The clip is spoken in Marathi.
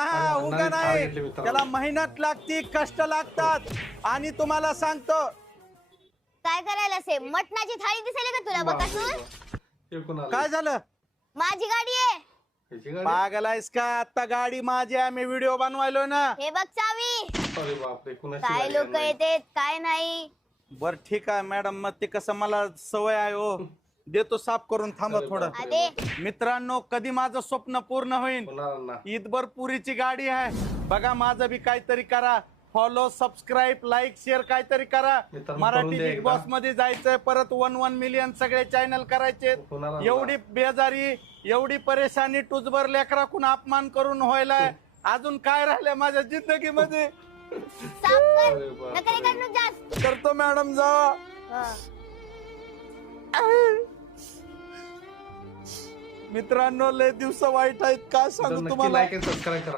हा उगा नवीन कार नाही, घेतली मित्रांनो. त्याला मेहनत लागती, कष्ट लागतात. आणि तुम्हाला सांगतो, काय करायला से मटणाची थाळी दिसेल का तुला बकासूर? हे कोणाला? काय झालं? माझी गाडी आहे. ह्याची गाडी? पागल आहेस का? आता गाडी माझी आहे, मी व्हिडिओ बनवायलो ना. हे बघ चावी. अरे बापरे, कुणाची काय गाडी लोक आणली? येतात काय नाही. बर ठीक आहे मॅडम, मग ते कसं मला सवय आहे हो. देतो साफ करून, थांबा अरे थोडं. बापरे. अरे मित्रांनो, कधी माझं स्वप्न पूर्ण होईल? होणार ना. ईदभर पुरीची गाडी आहे बघा. माझं बी काहीतरी करा, फॉलो, सबस्क्राईब, लाईक, शेअर काहीतरी करा. मित्रांनो, मराठी करून द्या बिग एकदा. बॉस मध्ये जायचंय, परत 1 मिलियन सगळे चॅनल करायचे. होणार ना. एवढी बेजारी, एवढी परेशानी, टुजभर लेकराकून अपमान करून व्हायलाय. अजून काय राहिलंय माझ्या जिंदगी मध्ये? साफ कर. अरे बापरे. नका रे करू जास्त. करतो मॅडम, जा. हा. मित्रांनो, लय दिवस वाईट आहेत, काय सांगू नक्की तुम्हाला. लाईक आणि सबस्क्राईब करा.